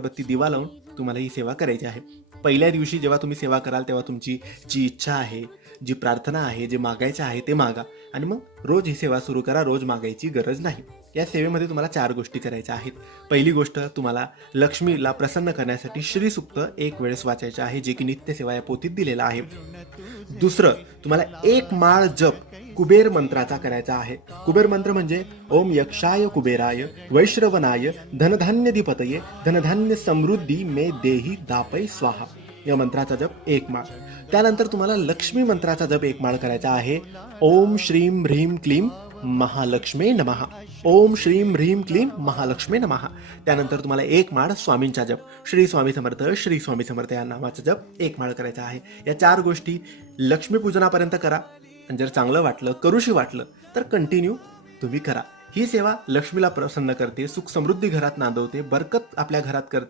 अगरबत्ती दिवा लावून तुम्हाला ही सेवा करायची आहे. पहिल्या दिवशी जेव्हा तुम्ही सेवा कराल तेव्हा तुमची जी इच्छा आहे जी प्रार्थना आहे जे मागायचं आहे ते मागा. आणि मग रोज ही सेवा सुरू करा रोज मागायची गरज नाही. या सेवेमध्ये तुम्हाला चार गोष्टी करायच्या आहेत. पहिली गोष्ट तुम्हाला लक्ष्मीला प्रसन्न करण्यासाठी श्रीसुक्त एक वेळेस वाचायचं आहे जे की नित्यसेवा या पोथीत दिलेलं आहे. दुसरं तुम्हाला एक माळ जप कुबेर मंत्राचा करायचा आहे. कुबेर मंत्र म्हणजे ओम यक्षाय कुबेराय वैश्रवनाय धनधान्यधिपतये धनधान्य समृद्धी मे देही दापै स्वाहा. या मंत्राचा जप एक माळ त्यानंतर तुम्हाला लक्ष्मी मंत्राचा जप एक माळ करायचा आहे. ओम श्रीम ह्रीम क्लीम महालक्ष्मी नमः. ओम श्रीम ह्रीम क्लीम महालक्ष्मी नमहा त्यानंतर तुम्हाला एक माळ स्वामींचा जप. श्री स्वामी समर्थ श्री स्वामी समर्थ या नावाचा जप एक माळ करायचा आहे. या चार गोष्टी लक्ष्मीपूजनापर्यंत करा. आणि जर चांगलं वाटलं करूशी वाटलं तर कंटिन्यू तुम्ही करा. ही सेवा लक्ष्मीला प्रसन्न करते सुख समृद्धी घरात नांदवते बरकत आपल्या घरात करते.